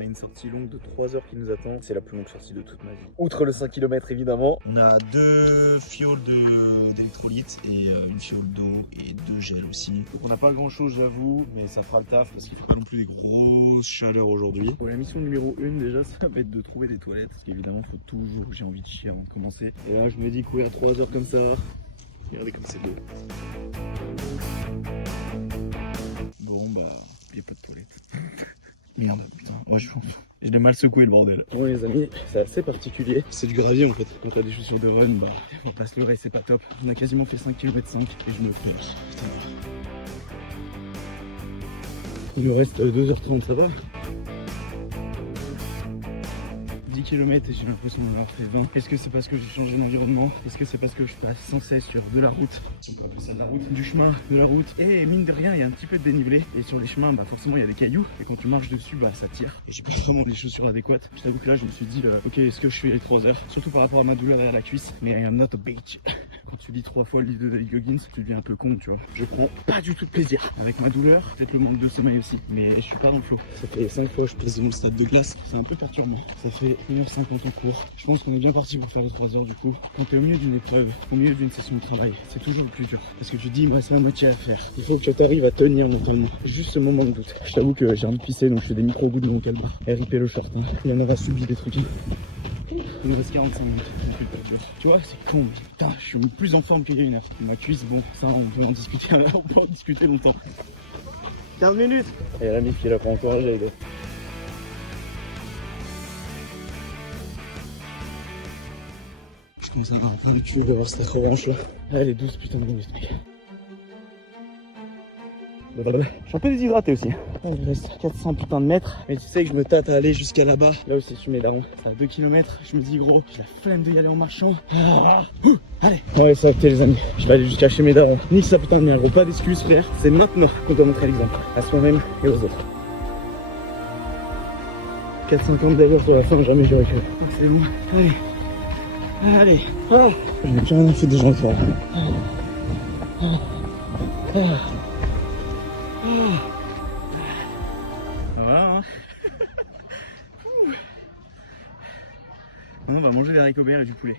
On a une sortie longue de 3 heures qui nous attend. C'est la plus longue sortie de toute ma vie. Outre le 5 km évidemment. On a 2 fioles d'électrolytes et une fiole d'eau et 2 gels aussi. Donc on n'a pas grand chose j'avoue, mais ça fera le taf parce qu'il ne fait pas non plus des grosses chaleurs aujourd'hui. Bon, la mission numéro 1 déjà, ça va être de trouver des toilettes. Parce qu'évidemment, il faut toujours que j'ai envie de chier avant de commencer. Et là, je me dis courir 3 heures comme ça. Regardez comme c'est beau. Bon bah, il n'y a pas de toilette. Merde, putain, ouais, je l'ai mal secoué le bordel. Bon les amis, c'est assez particulier. C'est du gravier en fait. Quand t'as des chaussures de run, bah, on va pas se leurrer, c'est pas top. On a quasiment fait 5 km 5 et je me perds. Putain. Il nous reste 2h30, ça va? 10 km et j'ai l'impression d'en avoir fait 20. Est-ce que c'est parce que j'ai changé d'environnement? Est-ce que c'est parce que je passe sans cesse sur de la route? On peut appeler ça de la route, du chemin, de la route. Et mine de rien, il y a un petit peu de dénivelé. Et sur les chemins, bah forcément, il y a des cailloux. Et quand tu marches dessus, bah ça tire. Et j'ai pas vraiment les chaussures adéquates. Je t'avoue que là, je me suis dit, ok, est-ce que je fais les 3 heures? Surtout par rapport à ma douleur derrière la cuisse. Mais I am not a bitch. Quand tu lis 3 fois le livre de David Goggins, tu deviens un peu con, tu vois. Je prends pas du tout de plaisir. Avec ma douleur, peut-être le manque de sommeil aussi. Mais je suis pas dans le flow. Ça fait 5 fois que je pèse mon stade de glace. C'est un peu perturbant. Ça fait 1h50 en cours. Je pense qu'on est bien parti pour faire les 3 heures du coup. Quand tu es au milieu d'une épreuve, au milieu d'une session de travail, c'est toujours le plus dur. Parce que tu te dis, moi, c'est la moitié à faire. Il faut que tu arrives à tenir mentalement. Juste ce moment de doute. Je t'avoue que j'ai envie de pisser, donc je fais des micro-gouttes de mon calbar. RIP le short, hein. Il en aura subi des trucs. Il nous reste 45 minutes, c'est plus dur. Tu vois, c'est con. Putain, je suis plus en forme qu'il y a une heure. Ma cuisse, bon, ça, on peut en discuter, on peut en discuter longtemps. 15 minutes. Et la mif qui l'a pas encouragé. Je commence à avoir un peu le cul d'avoir cette revanche là. Allez, 12 putain de minutes, mec. Je suis un peu déshydraté aussi. Il reste 400 putains de mètres. Mais tu sais que je me tâte à aller jusqu'à là-bas. Là où c'est sur mes darons. C'est à 2 km. Je me dis gros, j'ai la flemme d'y aller en marchant. Allez. Ouais, ça va être les amis. Je vais aller jusqu'à chez mes darons. Nique ça putain de mien gros. Pas d'excuses frère. C'est maintenant qu'on doit montrer l'exemple. À soi-même et aux autres. 4,50 d'ailleurs sur la fin, jamais j'aurais cru. C'est bon. Allez. Allez. Oh. Je n'ai plus rien fait des gens fort. Voilà hein. On va manger des haricots verts et du poulet.